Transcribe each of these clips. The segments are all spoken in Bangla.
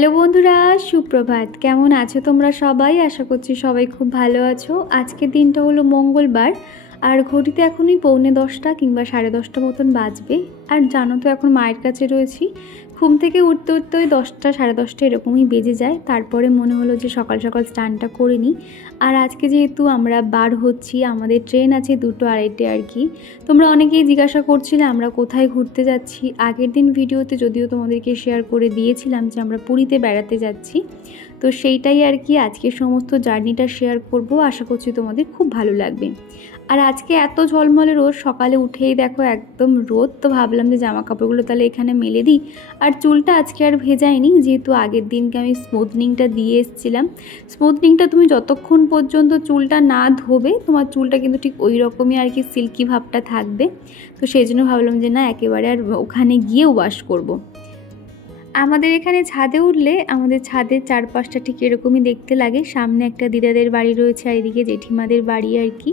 হ্যালো বন্ধুরা, সুপ্রভাত। কেমন আছো তোমরা সবাই? আশা করছি সবাই খুব ভালো আছো। আজকের দিনটা হলো মঙ্গলবার, আর ঘড়িতে এখনই 9:45 কিংবা 10:30 মতন বাজবে। আর জানো তো এখন মায়ের কাছে রয়েছি। ঘুম থেকে উঠতে উঠতে ওই 10টা 10:30 এরকমই বেজে যায়। তারপরে মনে হলো যে সকাল সকাল স্নানটা করে নিই। আর আজকে যেহেতু আমরা বার হচ্ছি, আমাদের ট্রেন আছে 2টো 2:30 আর কি। তোমরা অনেকেই জিজ্ঞাসা করছিলে আমরা কোথায় ঘুরতে যাচ্ছি। আগের দিন ভিডিওতে যদিও তোমাদেরকে শেয়ার করে দিয়েছিলাম যে আমরা পুরীতে বেড়াতে যাচ্ছি, তো সেইটাই আর কি আজকে সমস্ত জার্নিটা শেয়ার করব। আশা করছি তোমাদের খুব ভালো লাগবে। আর আজকে এত ঝলমলে রোদ, সকালে উঠেই দেখো একদম রোদ, তো ভাবলাম যে জামা কাপড়গুলো তাহলে এখানে মেলে দিই। আর চুলটা আজকে আর ভেজাইনি, যেহেতু আগের দিনকে আমি স্মুথনিংটা দিয়ে এসেছিলাম। স্মুথনিংটা তুমি যতক্ষণ পর্যন্ত চুলটা না ধোবে তোমার চুলটা কিন্তু ঠিক ওই রকমই আর কি সিল্কি ভাবটা থাকবে। তো সেই জন্য ভাবলাম যে না, একেবারে আর ওখানে গিয়ে ওয়াশ করব। আমাদের এখানে ছাদে উঠলে আমাদের ছাদের চারপাশটা ঠিক এরকমই দেখতে লাগে। সামনে একটা দিদাদের বাড়ি রয়েছে, আর এদিকে জেঠিমাদের বাড়ি আর কি।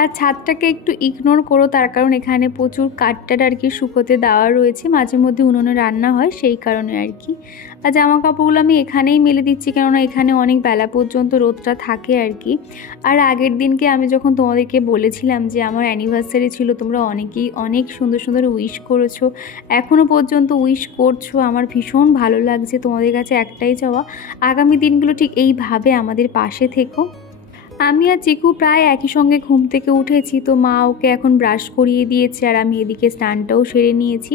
আর ছাদটাকে একটু ইগনোর করো, তার কারণ এখানে প্রচুর কাঠটাট আর কি শুকোতে দেওয়া রয়েছে, মাঝে মধ্যে উনুনে রান্না হয় সেই কারণে আর কি। আর জামা কাপড়গুলো আমি এখানেই মেলে দিচ্ছি, কেননা এখানে অনেক বেলা পর্যন্ত রোদটা থাকে আর কি। আর আগের দিনকে আমি যখন তোমাদেরকে বলেছিলাম যে আমার অ্যানিভার্সারি ছিল, তোমরা অনেকেই অনেক সুন্দর সুন্দর উইশ করেছো, এখনও পর্যন্ত উইশ করছো। আমার ভীষণ ভালো লাগছে। তোমাদের কাছে একটাই চাওয়া, আগামী দিনগুলো ঠিক এইভাবে আমাদের পাশে থেকো। আমি আর চিকু প্রায় একই সঙ্গে ঘুম থেকে উঠেছি, তো মা ওকে এখন ব্রাশ করিয়ে দিয়েছে, আর আমি এদিকে স্নানটাও সেরে নিয়েছি।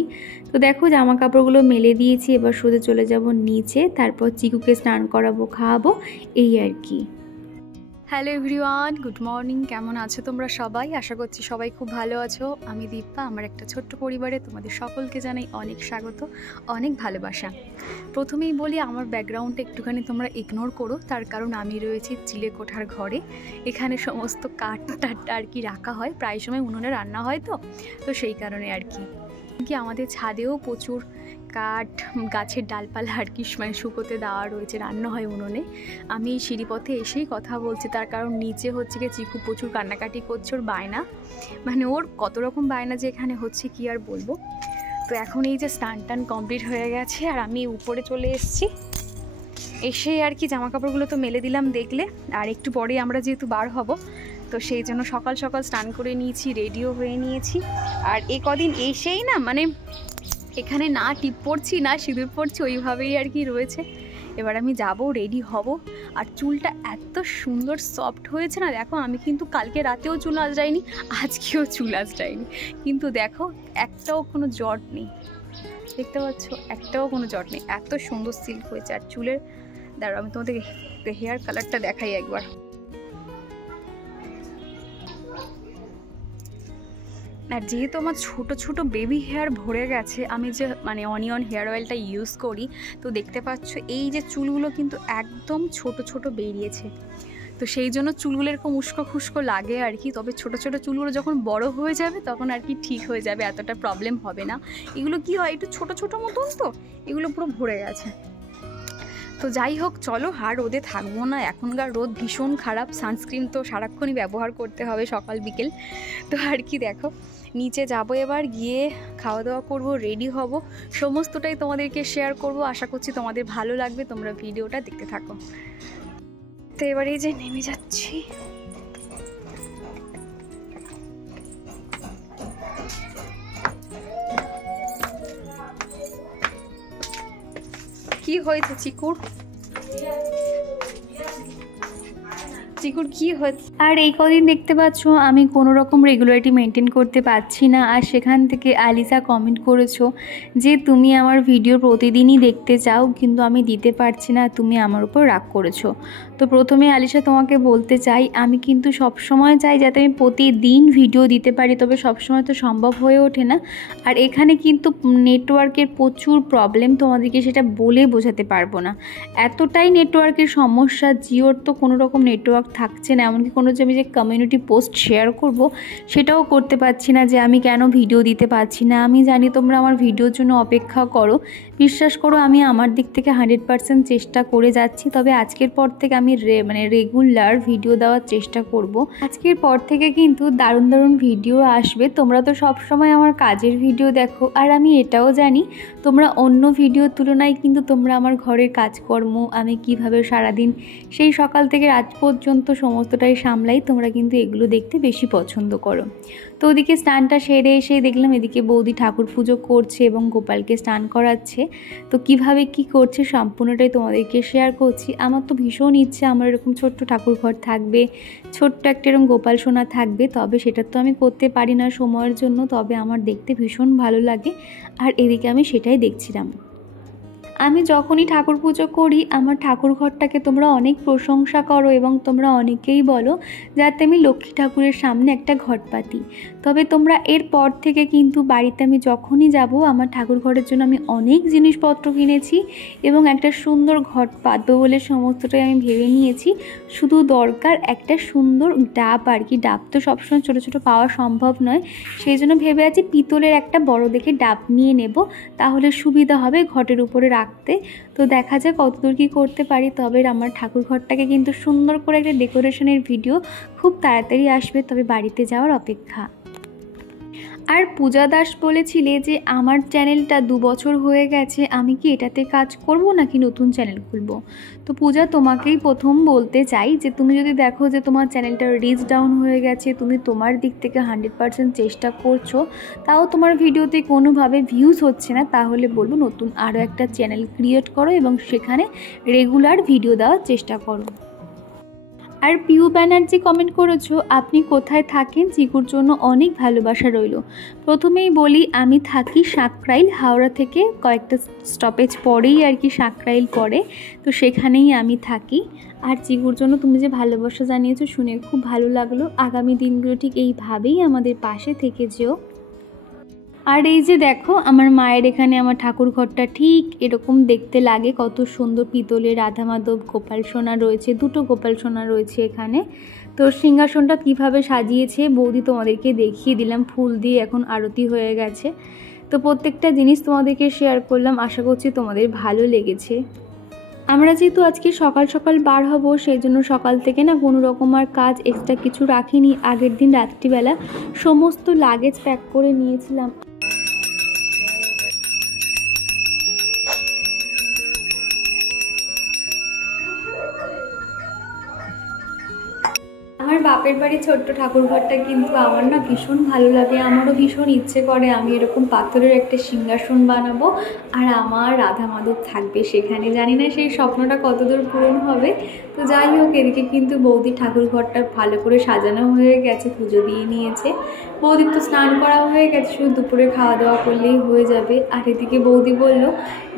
তো দেখো জামা কাপড়গুলো মেলে দিয়েছি, এবার সোজা চলে যাব নিচে, তারপর চিকুকে স্নান করাবো, খাওয়াবো, এই আর কি। Hello everyone, good morning. কেমন আছো তোমরা সবাই? আশা করছি সবাই খুব ভালো আছো। আমি দীপা, আমার একটা ছোট্ট পরিবারে তোমাদের সকলকে জানাই অনেক স্বাগত, অনেক ভালোবাসা। প্রথমেই বলি আমার ব্যাকগ্রাউন্ডটা একটুখানি তোমরা ইগনোর করো, তার কারণ আমি রয়েছি চিলেকোঠার ঘরে। এখানে সমস্ত কাঠ টাঠটা আর কি রাখা হয়, প্রায় সময় উনুনে রান্না হয়, তো সেই কারণে আর কি। আমাদের ছাদেও প্রচুর কাঠ, গাছের ডালপালা আর কি মানে শুকোতে দেওয়া রয়েছে, রান্না হয় উনুনে। আমি এই সিঁড়িপথে এসেই কথা বলছি, তার কারণ নিচে হচ্ছে কি চিকু প্রচুর কান্নাকাটি করছে, ওর বায়না, মানে ওর কত রকম বায়না যে এখানে হচ্ছে কি আর বলবো। তো এখন এই যে স্নান টান কমপ্লিট হয়ে গেছে, আর আমি উপরে চলে এসেছি। এসে আর কি জামা কাপড়গুলো তো মেলে দিলাম দেখলে, আর একটু পরেই আমরা যেহেতু বার হব, তো সেই জন্য সকাল সকাল স্নান করে নিয়েছি, রেডিও হয়ে নিয়েছি। আর এ কদিন এসেই না মানে এখানে না টিপ পড়ছি না সিঁদুর পড়ছি, ওইভাবেই আর কি রয়েছে। এবার আমি যাব, রেডি হব। আর চুলটা এত সুন্দর সফট হয়েছে না, দেখো আমি কিন্তু কালকে রাতেও চুল আঁচড়াইনি, আজকেও চুল আঁচড়াইনি, কিন্তু দেখো একটাও কোনো জট নেই, দেখতে পাচ্ছ, একটাও কোনো জট নেই, এত সুন্দর সিল্ক হয়েছে। আর চুলের দাঁড়াও আমি তোমাদের হেয়ার কালারটা দেখাই একবার। আর যেহেতু আমার ছোট ছোট বেবি হেয়ার ভরে গেছে, আমি যে মানে অনিয়ন হেয়ার অয়েলটা ইউজ করি, তো দেখতে পাচ্ছ এই যে চুলগুলো কিন্তু একদম ছোট ছোট বেরিয়েছে। তো সেই জন্য চুলগুলো এরকম উস্কো খুস্কো লাগে আর কি। তবে ছোট ছোট চুলগুলো যখন বড় হয়ে যাবে তখন আর কি ঠিক হয়ে যাবে, এতটা প্রবলেম হবে না। এগুলো কি হয় একটু ছোট ছোট মতন, তো এগুলো পুরো ভরে গেছে। তো যাই হোক, চলো আর রোদে থাকবো না, এখনকার রোদ ভীষণ খারাপ। সানস্ক্রিন তো সারাক্ষণই ব্যবহার করতে হবে, সকাল বিকেল। তো আর কি দেখো নিচে যাবো, এবার গিয়ে খাওয়া দাওয়া করবো, রেডি হব, সমস্তটাই তোমাদেরকে শেয়ার করব। আশা করছি তোমাদের ভালো লাগবে, তোমরা ভিডিওটা দেখতে থাকো। তো এবার এই যে নেমে যাচ্ছি। কি হয়েছে চিকুর? চিকুর কি হচ্ছে? আর এই কদিন দেখতে পাচ্ছ আমি কোনো রকম রেগুলারিটি মেনটেন করতে পারছি না। আর সেখান থেকে আলিসা কমেন্ট করেছো যে তুমি আমার ভিডিও প্রতিদিনই দেখতে চাও, কিন্তু আমি দিতে পারছি না, তুমি আমার উপর রাগ করেছো। তো প্রথমে আলিসা তোমাকে বলতে চাই, আমি কিন্তু সবসময় চাই যাতে আমি প্রতিদিন ভিডিও দিতে পারি, তবে সবসময় তো সম্ভব হয়ে ওঠে না। আর এখানে কিন্তু নেটওয়ার্কের প্রচুর প্রবলেম, তোমাদেরকে সেটা বলে বোঝাতে পারবো না, এতটাই নেটওয়ার্কের সমস্যা। জিওর তো কোনো রকম নেটওয়ার্ক থাকছে না, এমনকি কোনো যে আমি যে কমিউনিটি পোস্ট শেয়ার করব সেটাও করতে পারছি না, যে আমি কেন ভিডিও দিতে পারছি না। আমি জানি তোমরা আমার ভিডিওর জন্য অপেক্ষা করো, বিশ্বাস করো আমি আমার দিক থেকে 100% চেষ্টা করে যাচ্ছি। তবে আজকের পর থেকে আমি রেগুলার ভিডিও দেওয়ার চেষ্টা করব। আজকের পর থেকে কিন্তু দারুণ দারুণ ভিডিও আসবে। তোমরা তো সব সময় আমার কাজের ভিডিও দেখো, আর আমি এটাও জানি তোমরা অন্য ভিডিওর তুলনায় কিন্তু তোমরা আমার ঘরের কাজকর্ম, আমি কিভাবে সারাদিন সেই সকাল থেকে রাত পর্যন্ত সমস্তটাই সামলাই, তোমরা কিন্তু এগুলো দেখতে বেশি পছন্দ করো। তো ওদিকে স্নানটা সেরে এসে দেখলাম এদিকে বৌদি ঠাকুর পুজো করছে এবং গোপালকে স্নান করাচ্ছে। তো কিভাবে কি করছে সম্পূর্ণটাই তোমাদেরকে শেয়ার করছি। আমার তো ভীষণ ইচ্ছে আমার এরকম ছোট্ট ঠাকুর ঘর থাকবে, ছোট্ট একটা এরকম গোপাল সোনা থাকবে, তবে সেটা তো আমি করতে পারি না সময়ের জন্য, তবে আমার দেখতে ভীষণ ভালো লাগে। আর এদিকে আমি সেটাই দেখছিলাম। আমি যখনই ঠাকুর পুজো করি আমার ঠাকুর ঘরটাকে তোমরা অনেক প্রশংসা করো এবং তোমরা অনেকেই বলো যাতে আমি লক্ষ্মী ঠাকুরের সামনে একটা ঘট পাতি। তবে তোমরা এরপর থেকে কিন্তু বাড়িতে আমি যখনই যাব আমার ঠাকুর ঘরের জন্য আমি অনেক জিনিসপত্র কিনেছি এবং একটা সুন্দর ঘট পাতবো বলে সমস্তটাই আমি ভেবে নিয়েছি। শুধু দরকার একটা সুন্দর ডাব আর কি। ডাব তো সবসময় ছোটো ছোটো পাওয়া সম্ভব নয়, সেই জন্য ভেবে আছি পিতলের একটা বড় দেখে ডাব নিয়ে নেব, তাহলে সুবিধা হবে ঘটের উপরে রাখতে। তো দেখা যাক কতদূর কী করতে পারি। তবে আমার ঠাকুর ঘরটাকে কিন্তু সুন্দর করে একটা ডেকোরেশনের ভিডিও খুব তাড়াতাড়ি আসবে, তবে বাড়িতে যাওয়ার অপেক্ষা। আর পূজা দাস বলেছিলে যে আমার চ্যানেলটা 2 বছর হয়ে গেছে, আমি কি এটাতে কাজ করব নাকি নতুন চ্যানেল খুলব। তো পূজা তোমাকেই প্রথম বলতে চাই যে তুমি যদি দেখো যে তোমার চ্যানেলটা রিচ ডাউন হয়ে গেছে, তুমি তোমার দিক থেকে 100% চেষ্টা করছো, তাও তোমার ভিডিওতে কোনোভাবে ভিউজ হচ্ছে না, তাহলে বলবো নতুন আরও একটা চ্যানেল ক্রিয়েট করো এবং সেখানে রেগুলার ভিডিও দেওয়ার চেষ্টা করো। আর পিউ ব্যানার্জি কমেন্ট করেছো আপনি কোথায় থাকেন, চিকুর জন্য অনেক ভালোবাসা রইল। প্রথমেই বলি আমি থাকি সাঁকরাইল, হাওড়া থেকে কয়েকটা স্টপেজ পরেই আর কি সাঁকরাইল পড়ে, তো সেখানেই আমি থাকি। আর চিকুর জন্য তুমি যে ভালোবাসা জানিয়েছো শুনে খুব ভালো লাগলো। আগামী দিনগুলো ঠিক এইভাবেই আমাদের পাশে থেকে যেও। আর এই যে দেখো আমার মায়ের এখানে আমার ঠাকুর ঘরটা ঠিক এরকম দেখতে লাগে, কত সুন্দর পিতলের রাধা মাধব গোপাল সোনা রয়েছে, 2টো গোপাল সোনা রয়েছে এখানে। তো সিংহাসনটা কিভাবে সাজিয়েছে বৌদি তোমাদেরকে দেখিয়ে দিলাম, ফুল দিয়ে এখন আরতি হয়ে গেছে। তো প্রত্যেকটা জিনিস তোমাদেরকে শেয়ার করলাম, আশা করছি তোমাদের ভালো লেগেছে। আমরা যেহেতু আজকে সকাল সকাল বার হব সেই জন্য সকাল থেকে না কোনো রকম আর কাজ এক্সট্রা কিছু রাখিনি। আগের দিন রাত্রিবেলা সমস্ত লাগেজ প্যাক করে নিয়েছিলাম। আমার বাপের বাড়ি ছোট্ট ঠাকুর ঘরটা কিন্তু আমার না ভীষণ ভালো লাগে। আমারও ভীষণ ইচ্ছে করে আমি এরকম পাথরের একটা সিংহাসন বানাবো আর আমার রাধা মাধব থাকবে সেখানে। জানি না সেই স্বপ্নটা কতদূর পূরণ হবে। তো যাই হোক, এদিকে কিন্তু বৌদি ঠাকুর ঘরটা ভালো করে সাজানো হয়ে গেছে, পুজো দিয়ে নিয়েছে। বৌদির তো স্নান করা হয়ে গেছে, শুধু দুপুরে খাওয়া দাওয়া করলেই হয়ে যাবে। আর এদিকে বৌদি বলল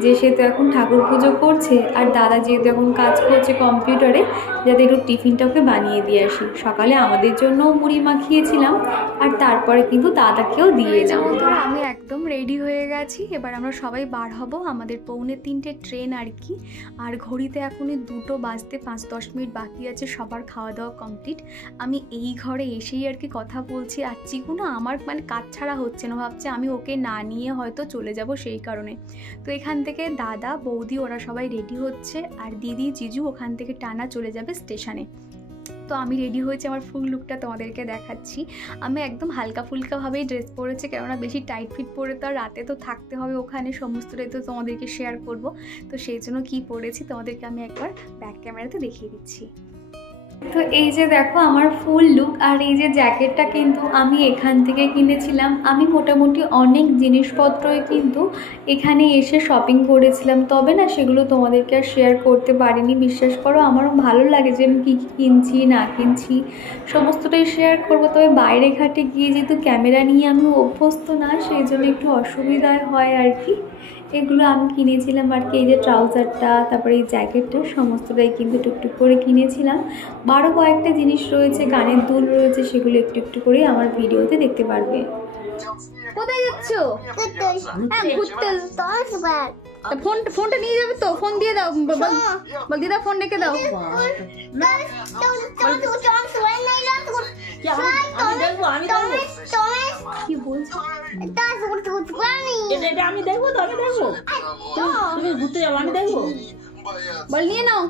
যে সে তো এখন ঠাকুর পুজো করছে আর দাদা যেহেতু এখন কাজ করছে কম্পিউটারে, যাতে একটু টিফিনটা ওকে বানিয়ে দিয়ে আসি। সকালে আমাদের জন্য মুড়ি মাখিয়েছিলাম আর তারপরে কিন্তু দাদাকেও দিয়ে এলাম। আমি একদম রেডি হয়ে গেছি, এবার আমরা সবাই বার হব। আমাদের 2:45 ট্রেন আর কি। আর ঘড়িতে এখনই 2টো বাজতে 5-10 মিনিট বাকি আছে, সবার খাওয়া দাওয়া কমপ্লিট। আমি এই ঘরে এসেই আর কি কথা বলছি। আর চিকু না আমার কাজ ছাড়া হচ্ছে না, ভাবছে আমি ওকে না নিয়ে হয়তো চলে যাব সেই কারণে। তো এখান থেকে দাদা বৌদি ওরা সবাই রেডি হচ্ছে আর দিদি জিজু ওখান থেকে টানা চলে যাবে স্টেশনে। তো আমি রেডি হয়েছি, আমার ফুল লুকটা তোমাদেরকে দেখাচ্ছি। আমি একদম হালকা ফুলকাভাবেই ড্রেস পরেছি, কেননা বেশি টাইট ফিট পরে তো আর রাতে তো থাকতে হবে ওখানে, সমস্তটাই তো তোমাদেরকে শেয়ার করব। তো সেই জন্য কী পরেছি তোমাদেরকে আমি একবার ব্যাক ক্যামেরাতে দেখিয়ে দিচ্ছি। তো এই যে দেখো আমার ফুল লুক। আর এই যে জ্যাকেটটা কিন্তু আমি এখান থেকে কিনেছিলাম। আমি মোটামুটি অনেক জিনিসপত্রই কিন্তু এখানে এসে শপিং করেছিলাম, তবে না সেগুলো তোমাদেরকে আর শেয়ার করতে পারিনি। বিশ্বাস করো আমারও ভালো লাগে যে আমি কী কী কিনছি না কিনছি সমস্তটাই শেয়ার করব। তবে বাইরে ঘাটে গিয়ে যেহেতু ক্যামেরা নিয়ে আমি অভ্যস্ত না, সেই জন্য একটু অসুবিধায় হয় আর কি। এগুলো আমি কিনেছিলাম আর কি। এই যে ট্রাউজারটা, তারপরে এই জ্যাকেটটা সমস্তটাই কিন্তু টুকটুক করে কিনেছিলাম। আরও কয়েকটা জিনিস রয়েছে, কানের দুল রয়েছে, সেগুলো একটু একটু করে আমার ভিডিওতে দেখতে পারবে। কোথায় যাচ্ছ? ফোনটা নিয়ে যাবে তো, ফোন দিয়ে দাও। বল দিদা ফোন রেখে দাও। কি বলছো? আমি দেখবো তো, আমি দেখবো। তুমি ঘুরতে যাবো, আমি দেখবো। বল নিয়ে নাও,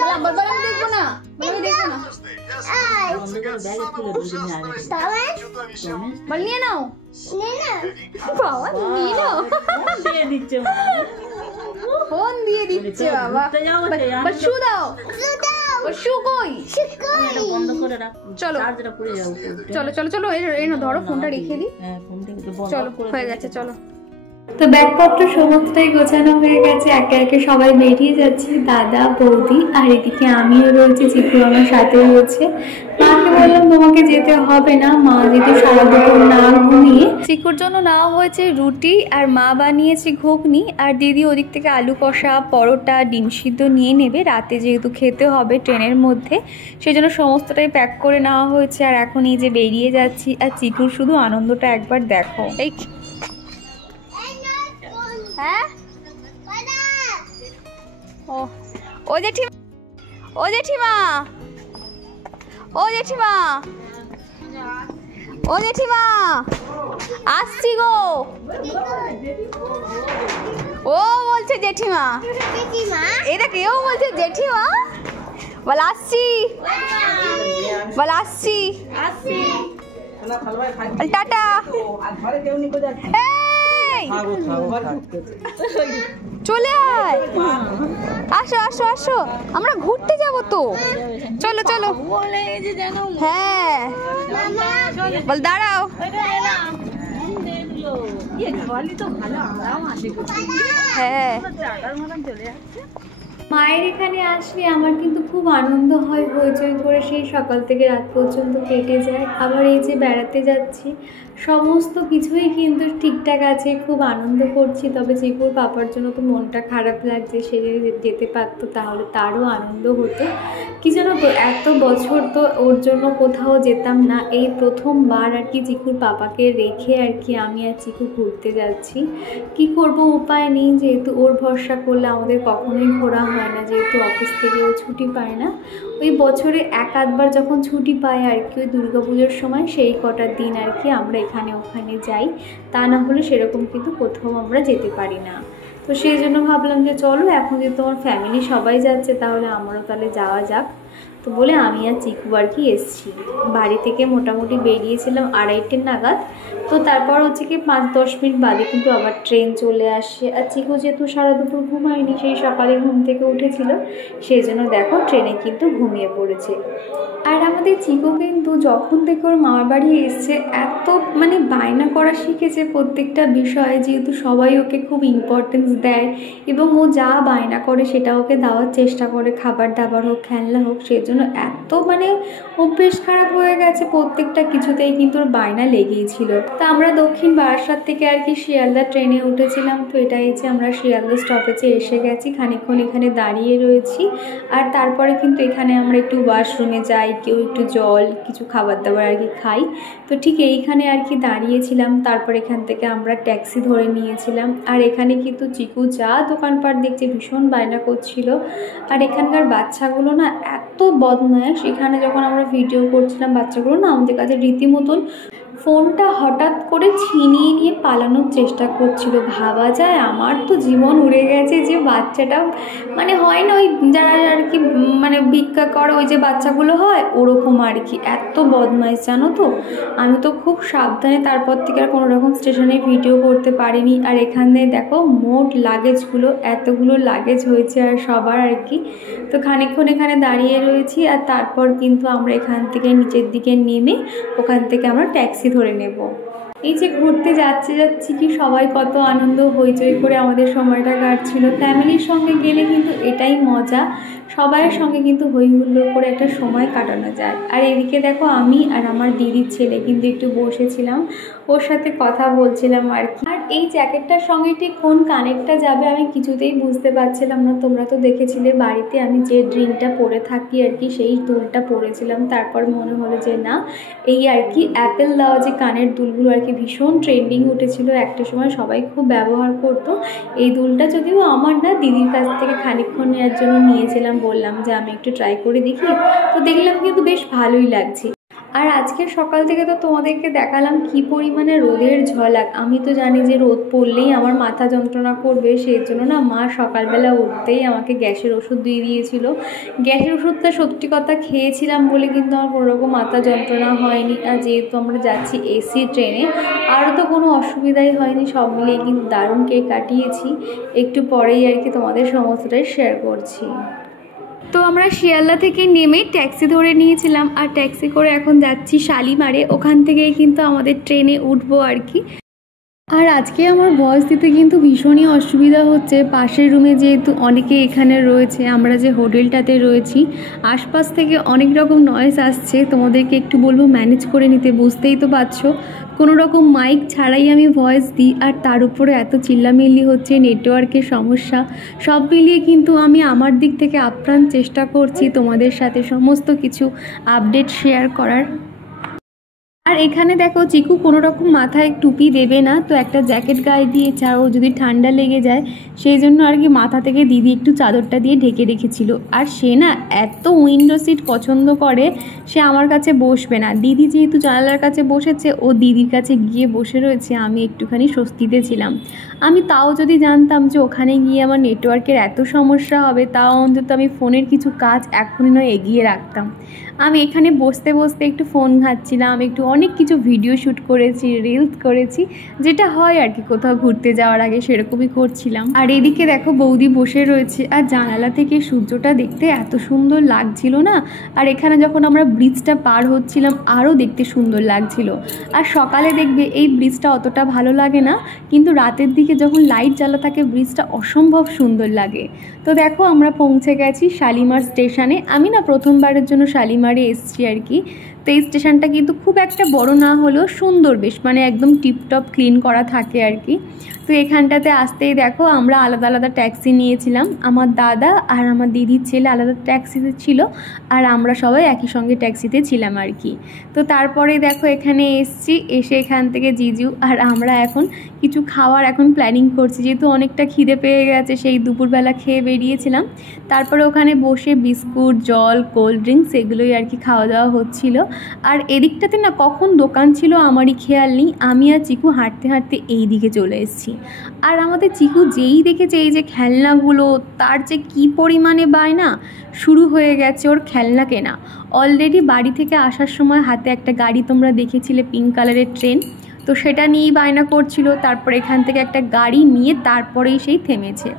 বল বল আমি দেখবো না, আমি দেখবো না, বল নিয়ে নাও, বাবা নিয়ে নাও, ফোন দিয়ে দিচ্ছে বাবা, বল শু দাও, শু কই, চলো চলো চলো চলো, এই না ধরো ফোনটা রেখে দিই, চলো হয়ে গেছে চলো। তো ব্যাগপত্র সমস্তটাই গোছানো হয়ে গেছে, একে একে সবাই বেরিয়ে যাচ্ছে, দাদা বৌদি আর এদিকে আমিও রয়েছে, চিকু আমার সাথে রয়েছে। মাকে বললাম তোমাকে যেতে হবে না, মা যেহেতু সারা দুপুর না ঘুমিয়ে, চিকুর জন্য নেওয়া হয়েছে রুটি আর মা বানিয়েছে ঘুগনি, আর দিদি ওদিক থেকে আলু কষা, পরোটা, ডিম সিদ্ধ নিয়ে নেবে, রাতে যেহেতু খেতে হবে ট্রেনের মধ্যে, সেই জন্য সমস্তটাই প্যাক করে নেওয়া হয়েছে। আর এখন এই যে বেরিয়ে যাচ্ছি, আর চিকুর শুধু আনন্দটা একবার দেখো। এই হ্যাঁ ও জেঠিমা, ও জেঠিমা, ও জেঠিমা, ও জেঠিমা আসছি গো, ও বলছে জেঠিমা, এটা কেউ বলছে জেঠিমা, বল আসছি, বল আসছি, টাটা, চলে আয়, আসো আসো আসো, আমরা ঘুরতে যাবো তো, চলো চলো, হ্যাঁ বল দাঁড়াও, হ্যাঁ মায়ের এখানে আসলে আমার কিন্তু খুব আনন্দ হয়, হইচই করে সেই সকাল থেকে রাত পর্যন্ত কেটে যায়। আবার এই যে বেড়াতে যাচ্ছি, সমস্ত কিছুই কিন্তু ঠিকঠাক আছে, খুব আনন্দ করছি। তবে চিকুর পাপার জন্য তো মনটা খারাপ লাগছে, সে যদি যেতে পারতো তাহলে তারও আনন্দ হতো। কি জানো তো, এত বছর তো ওর জন্য কোথাও যেতাম না, এই প্রথমবার আর কি চিকুর পাপাকে রেখে আর কি আমি আর চিকু ঘুরতে যাচ্ছি। কি করব, উপায় নেই, যেহেতু ওর ভরসা করলে আমাদের কখনোই ঘোরা হয় না, যেহেতু অফিস থেকে ও ছুটি পায় না। ওই বছরে এক আধবার যখন ছুটি পায় আর কি, ওই দুর্গাপুজোর সময় সেই কটার দিন আর কি আমরা এখানে ওখানে যাই, তা না হলে সেরকম কিন্তু কোথাও আমরা যেতে পারি না। তো সেই জন্য ভাবলাম যে চলো, এখন যেহেতু তোমার ফ্যামিলি সবাই যাচ্ছে তাহলে আমারও তাহলে যাওয়া যাক। তো বলে আমি আর চিকু আর কি এসছি। বাড়ি থেকে মোটামুটি বেরিয়েছিলাম 2:30 নাগাদ, তো তারপর হচ্ছে কি 5-10 মিনিট বাদে কিন্তু আবার ট্রেন চলে আসে। আর চিকু যেহেতু সারা দুপুর ঘুমায়নি, সেই সকালে ঘুম থেকে উঠেছিল, সেই জন্য দেখো ট্রেনে কিন্তু ঘুমিয়ে পড়েছে। আর আমাদের চিকু কিন্তু যখন থেকে ওর মামার বাড়ি এসছে, এত মানে বায়না করা শিখেছে প্রত্যেকটা বিষয়ে, যেহেতু সবাই ওকে খুব ইম্পর্টেন্স দেয় এবং ও যা বায়না করে সেটা ওকে দেওয়ার চেষ্টা করে, খাবার দাবার হোক খেলনা হোক, সেই জন্য এত মানে অভ্যেস খারাপ হয়ে গেছে, প্রত্যেকটা কিছুতেই কিন্তু ওর বায়না লেগেই ছিল। তা আমরা দক্ষিণ বারাসাত থেকে আর কি শিয়ালদা ট্রেনে উঠেছিলাম, তো এটাই যে আমরা শিয়ালদা স্টপেজে এসে গেছি, খানিকক্ষণ এখানে দাঁড়িয়ে রয়েছি। আর তারপরে কিন্তু এখানে আমরা একটু ওয়াশরুমে যাই, কেউ একটু জল কিছু খাবার দাবার আর কি খাই। তো ঠিক এইখানে আর কি দাঁড়িয়েছিলাম, তারপর এখান থেকে আমরা ট্যাক্সি ধরে নিয়েছিলাম। আর এখানে কিন্তু চিকু যা দোকানপাট দেখছে ভীষণ বায়না করছিল। আর এখানকার বাচ্চাগুলো না এত বদমাশ, এখানে যখন আমরা ভিডিও করছিলাম বাচ্চাগুলো না আমাদের কাছে রীতিমতন ফোনটা হঠাৎ করে ছিনিয়ে নিয়ে পালানোর চেষ্টা করছিল। ভাবা যায়, আমার তো জীবন উড়ে গেছে যে বাচ্চাটা মানে হয় না ওই যারা আর কি মানে ভিক্ষা করে ওই যে বাচ্চাগুলো হয় ওরকম আর কি, এত বদমাইশ জানো তো। আমি তো খুব সাবধানে তারপর থেকে আর কোনো রকম স্টেশনে ভিডিও করতে পারিনি। আর এখানে দেখো মোট লাগেজগুলো এতগুলো লাগেজ হয়েছে আর সবার আর কি। তো খানিকক্ষণ এখানে দাঁড়িয়ে রয়েছি, আর তারপর কিন্তু আমরা এখান থেকে নিচের দিকে নেমে ওখান থেকে আমরা ট্যাক্সি ধরে নেব। এই যে ঘুরতে যাচ্ছি কি সবাই কত আনন্দ হইচই করে আমাদের সময়টা কাটছিল। ফ্যামিলির সঙ্গে গেলে কিন্তু এটাই মজা, সবাইয়ের সঙ্গে কিন্তু হই হুল্লোড় করে একটা সময় কাটানো যায়। আর এদিকে দেখো আমি আর আমার দিদির ছেলে কিন্তু একটু বসেছিলাম, ওর সাথে কথা বলছিলাম আর কি। আর এই জ্যাকেটটার সঙ্গে ঠিক কোন কানেরটা যাবে আমি কিছুতেই বুঝতে পারছিলাম না। তোমরা তো দেখেছিলে বাড়িতে আমি যে ড্রিলটা পরে থাকি আর কি, সেই দুলটা পরেছিলাম। তারপর মনে হলো যে না, এই আর কি অ্যাপেল দেওয়া যে কানের দুলগুলো আর কি ভীষণ ট্রেন্ডিং উঠেছিল, একটা সময় সবাই খুব ব্যবহার করতো। এই দুলটা যদিও আমার না, দিদির কাছ থেকে খানিকক্ষণ নেওয়ার জন্য নিয়েছিলাম, বললাম যে আমি একটু ট্রাই করে দেখি। তো দেখলাম কিন্তু বেশ ভালোই লাগছে। আর আজকে সকাল থেকে তো তোমাদেরকে দেখালাম কি পরিমাণে রোদের ঝলক। আমি তো জানি যে রোদ পড়লেই আমার মাথা যন্ত্রণা করবে, সেই জন্য না মা সকালবেলা উঠতেই আমাকে গ্যাসের ওষুধ দিয়ে দিয়েছিল। গ্যাসের ওষুধটা সত্যি কথা খেয়েছিলাম বলে কিন্তু আমার কোনোরকম মাথা যন্ত্রণা হয়নি। আর যেহেতু আমরা যাচ্ছি এসি ট্রেনে, আরও তো কোনো অসুবিধাই হয়নি, সব মিলিয়ে কিন্তু দারুণ কেক কাটিয়েছি। একটু পরেই আর কি তোমাদের সমস্তটাই শেয়ার করছি। তো আমরা শিয়ালদা থেকে নেমে ট্যাক্সি ধরে নিয়েছিলাম, আর ট্যাক্সি করে এখন যাচ্ছি শালিমারে। ওখান থেকেই কিন্তু আমাদের ট্রেনে উঠবো আর কি। আর আজকে আমার ভয়েস দিতে কিন্তু ভীষণই অসুবিধা হচ্ছে, পাশের রুমে যেহেতু অনেকে এখানে রয়েছে, আমরা যে হোটেলটাতে রয়েছি আশপাশ থেকে অনেক রকম নয়েজ আসছে। তোমাদেরকে একটু বলবো ম্যানেজ করে নিতে, বুঝতেই তো পারছো কোনো রকম মাইক ছাড়াই আমি ভয়েস দিই, আর তার উপরে এত চিল্লামিল্লি হচ্ছে, নেটওয়ার্কের সমস্যা, সব মিলিয়ে কিন্তু আমি আমার দিক থেকে আপ্রাণ চেষ্টা করছি তোমাদের সাথে সমস্ত কিছু আপডেট শেয়ার করার। আর এখানে দেখো চিকু কোনো রকম মাথায় টুপি দেবে না, তো একটা জ্যাকেট গায়ে দিয়েছে, আর ও যদি ঠান্ডা লেগে যায় সেই জন্য আর কি মাথা থেকে দিদি একটু চাদরটা দিয়ে ঢেকে রেখেছিল। আর সে না এত উইন্ডো সিট পছন্দ করে, সে আমার কাছে বসবে না। দিদি যেহেতু জানালার কাছে বসেছে, ও দিদির কাছে গিয়ে বসে রয়েছে। আমি একটুখানি স্বস্তিতে ছিলাম। আমি তাও যদি জানতাম যে ওখানে গিয়ে আমার নেটওয়ার্কের এত সমস্যা হবে, তাও অন্তত আমি ফোনের কিছু কাজ এখনই নয় এগিয়ে রাখতাম। আমি এখানে বসতে বসতে একটু ফোন ঘাঁটছিলাম, একটু অনেক কিছু ভিডিও শ্যুট করেছি, রিলস করেছি, যেটা হয় আর কি কোথাও ঘুরতে যাওয়ার আগে, সেরকমই করছিলাম। আর এদিকে দেখো বৌদি বসে রয়েছে, আর জানালা থেকে সূর্যটা দেখতে এত সুন্দর লাগছিল না। আর এখানে যখন আমরা ব্রিজটা পার হচ্ছিলাম আরও দেখতে সুন্দর লাগছিল। আর সকালে দেখবে এই ব্রিজটা অতটা ভালো লাগে না, কিন্তু রাতের দিকে যখন লাইট জ্বালা থাকে ব্রিজটা অসম্ভব সুন্দর লাগে। তো দেখো আমরা পৌঁছে গেছি শালিমার স্টেশনে। আমি না প্রথমবারের জন্য শালিমারে এসছি আর কি। তো এই স্টেশনটা কিন্তু খুব একটা বড় না হলেও সুন্দর বেশ, মানে একদম টিপটপ ক্লিন করা থাকে আর কি। তো এখানটাতে আসতেই দেখো আমরা আলাদা আলাদা ট্যাক্সি নিয়েছিলাম। আমার দাদা আর আমার দিদির ছেলে আলাদা ট্যাক্সিতে ছিল, আর আমরা সবাই একই সঙ্গে ট্যাক্সিতে ছিলাম আর কি। তো তারপরে দেখো এখানে এসছি, এসে এখান থেকে জিজু আর আমরা এখন কিছু খাওয়ার এখন প্ল্যানিং করছি, যেহেতু অনেকটা খিদে পেয়ে গেছে, সেই দুপুরবেলা খেয়ে বেরিয়েছিলাম। তারপরে ওখানে বসে বিস্কুট, জল, কোল্ড ড্রিঙ্কস এগুলোই আর কি খাওয়া দাওয়া হচ্ছিল। আর এদিকটাতে না কখন দোকান ছিল আমারই খেয়াল নেই, আমি আর চিকু হাঁটতে হাঁটতে এই দিকে চলে এসেছি। আর আমাদের চিকু যেই দেখেছে এই যে খেলনাগুলো, তার যে কী পরিমাণে বায়না শুরু হয়ে গেছে ওর খেলনা কেনা। অলরেডি বাড়ি থেকে আসার সময় হাতে একটা গাড়ি তোমরা দেখেছিলে পিঙ্ক কালারের ট্রেন, তো সেটা নিয়েই বায়না করছিল। তারপর এখান থেকে একটা গাড়ি নিয়ে তারপরেই সেই থেমেছে।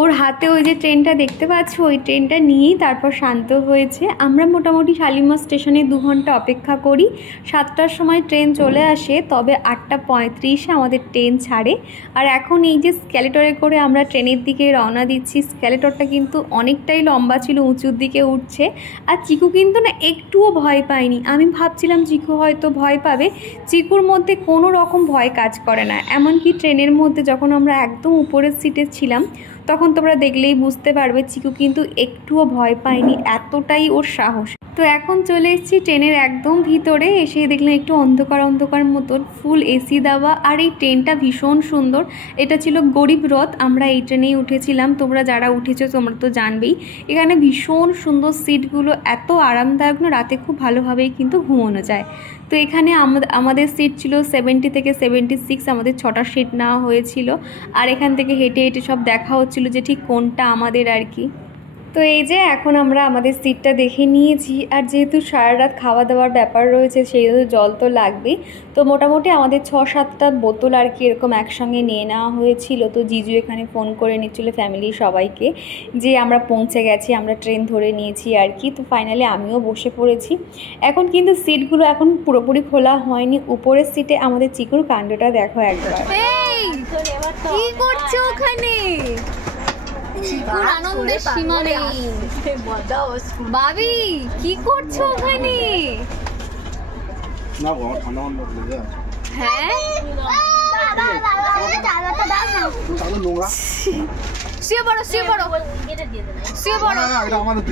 ওর হাতে ওই যে ট্রেনটা দেখতে পাচ্ছ, ওই ট্রেনটা নিয়েই তারপর শান্ত হয়েছে। আমরা মোটামুটি শালিমার স্টেশনে 2 ঘন্টা অপেক্ষা করি। 7টার সময় ট্রেন চলে আসে, তবে 8:35-এ আমাদের ট্রেন ছাড়ে। আর এখন এই যে স্ক্যালেটরে করে আমরা ট্রেনের দিকে রওনা দিচ্ছি। স্ক্যালেটরটা কিন্তু অনেকটাই লম্বা ছিল, উঁচুর দিকে উঠছে। আর চিকু কিন্তু না একটুও ভয় পায়নি। আমি ভাবছিলাম চিকু হয়তো ভয় পাবে, চিকুর মধ্যে কোনো রকম ভয় কাজ করে না। এমনকি ট্রেনের মধ্যে যখন আমরা একদম উপরের সিটে ছিলাম তখন তোমরা দেখলেই বুঝতে পারবে চিকু কিন্তু একটুও ভয় পায়নি, এতটাই ওর সাহস। তো এখন চলে এসেছি ট্রেনের একদম ভিতরে। এসে দেখলাম একটু অন্ধকার অন্ধকার মতন, ফুল এসি দেওয়া। আর এই ট্রেনটা ভীষণ সুন্দর। এটা ছিল গরিব রথ, আমরা এই ট্রেনেই উঠেছিলাম। তোমরা যারা উঠেছো তোমরা তো জানবেই। এখানে ভীষণ সুন্দর সিটগুলো, এত আরামদায়ক না, রাতে খুব ভালোভাবেই কিন্তু ঘুমানো যায়। তো এখানে আমাদের সিট ছিল 70 থেকে 76, আমাদের 6টা সিট নেওয়া হয়েছিল। আর এখান থেকে হেঁটে হেঁটে সব দেখা হচ্ছিল যে ঠিক কোনটা আমাদের আর কি। তো এই যে এখন আমরা আমাদের সিটটা দেখে নিয়েছি। আর যেহেতু সারা রাত খাওয়া দাওয়ার ব্যাপার রয়েছে, সেই জল তো লাগবেই। তো মোটামুটি আমাদের 6-7টা বোতল আর কি এরকম একসঙ্গে নিয়ে নেওয়া হয়েছিল। তো জিজু এখানে ফোন করে নিচ্ছিল ফ্যামিলির সবাইকে যে আমরা পৌঁছে গেছি, আমরা ট্রেন ধরে নিয়েছি আর কি। তো ফাইনালি আমিও বসে পড়েছি। এখন কিন্তু সিটগুলো এখন পুরোপুরি খোলা হয়নি। উপরের সিটে আমাদের চিকুর কাণ্ডটা দেখো একবার। কি করছো ওখানে? চিকুর আনন্দের সীমা নেই। বাবি কি করছো ওখানে? না বাবা ঠান্ডা মান্ডা লেগে আছে। হ্যাঁ শুয়ে পড়ো শুয়ে পড়ো শুয়ে পড়ো।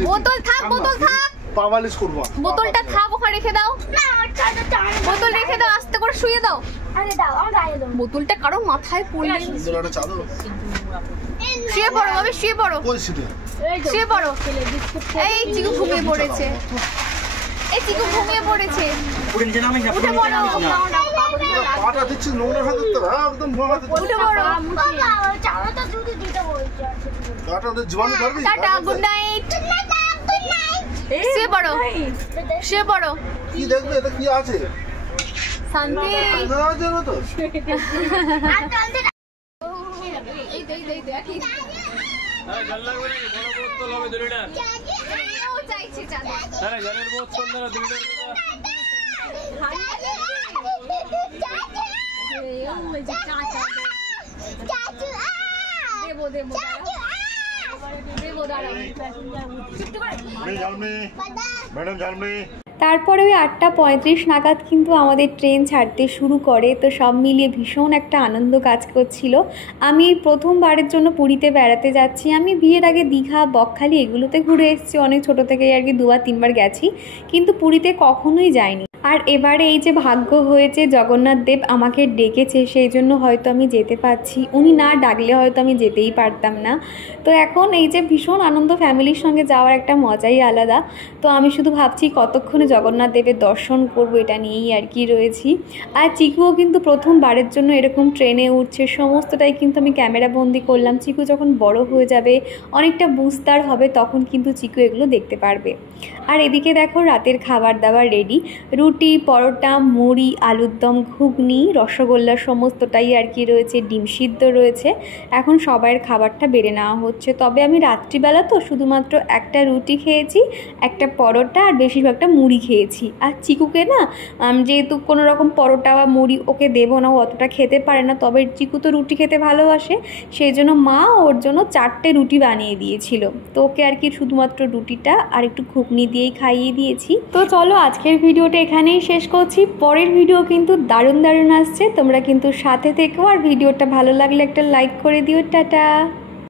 বোতল থাক বোতল থাক, পাওয়ালিশ করব। বোতলটা থাক ওখানে রেখে দাও, বোতল রেখে দাও, আস্তে করে শুয়ে দাও। আরে দাও আমি গায়ে দাও। বোতলটা কারো মাথায় পড়লে বোতলটা চাদর। শুয়ে পড়ো বাবা শুয়ে পড়ো। শুয়ে পড়ো। এই চিকু ঘুমিয়ে পড়েছে। এই চিকু ঘুমিয়ে পড়েছে। পুরো নিচে নামাই না, পুরো নিচে নামাই না। পাটা দিচ্ছি নোংরা হয়ে যেতে হবে, একদম ভোমা দিতে। উঠে পড়ো। বাবা চামড়াটা দুধ দিতে বলছে। কাটা ওদের জীবাণু ধরবি। Tata, good night. শুয়ে পড়ো, শুয়ে পড়ো। কি দেখবে এটা কি আছে? শান্তি। না জানো তো। আর চলতে এই দেখি। আরে জল লাগবে নাকি? বড় বোতল হবে 2 লিটার। ও চাইছে চাচা। আরে জলের বোতল দাও 2 লিটার। ম্যাডাম জানবে। তারপরে ওই 8:35 নাগাদ কিন্তু আমাদের ট্রেন ছাড়তে শুরু করে। তো সব মিলিয়ে ভীষণ একটা আনন্দ কাজ করছিল। আমি প্রথমবারের জন্য পুরীতে বেড়াতে যাচ্ছি। আমি বিয়ের আগে দীঘা, বকখালি এগুলোতে ঘুরে এসেছি, অনেক ছোট থেকেই আর কি 2-3 বার গেছি, কিন্তু পুরীতে কখনোই যাইনি। আর এবারে এই যে ভাগ্য হয়েছে জগন্নাথ দেব আমাকে ডেকেছে, সেই জন্য হয়তো আমি যেতে পারছি। উনি না ডাকলে হয়তো আমি যেতেই পারতাম না। তো এখন এই যে ভীষণ আনন্দ, ফ্যামিলির সঙ্গে যাওয়ার একটা মজাই আলাদা। তো আমি শুধু ভাবছি কতক্ষণে জগন্নাথ দেবের দর্শন করব, এটা নিয়েই আর কি রয়েছি। আর চিকুও কিন্তু প্রথমবারের জন্য এরকম ট্রেনে উঠছে, সমস্তটাই কিন্তু আমি ক্যামেরা বন্দি করলাম। চিকু যখন বড় হয়ে যাবে, অনেকটা বুঝতার হবে, তখন কিন্তু চিকু এগুলো দেখতে পারবে। আর এদিকে দেখো রাতের খাবার দাবার রেডি। রুটি, পরোটা, মুড়ি, আলুর দম, ঘুগনি, রসগোল্লা সমস্তটাই আর কি রয়েছে, ডিম সিদ্ধ রয়েছে। এখন সবাইয়ের খাবারটা বেড়ে নেওয়া হচ্ছে। তবে আমি রাত্রিবেলা তো শুধুমাত্র একটা রুটি খেয়েছি, একটা পরোটা, আর বেশিরভাগটা মুড়ি খেয়েছি। আর চিকুকে না যেহেতু কোনো রকম পরোটা বা মুড়ি ওকে দেবো না, ও অতটা খেতে পারে না, তবে চিকু তো রুটি খেতে ভালোবাসে, সেই জন্য মা ওর জন্য 4টে রুটি বানিয়ে দিয়েছিল। তো ওকে আর কি শুধুমাত্র রুটিটা আর একটু ঘুগনি দিয়েই খাইয়ে দিয়েছি। তো চলো আজকের ভিডিওটা এখানেই শেষ করছি। পরের ভিডিও কিন্তু দারুণ দারুণ আসছে, তোমরা কিন্তু সাথে থেকো। আর ভিডিওটা ভালো লাগলে একটা লাইক করে দিও। টাটা।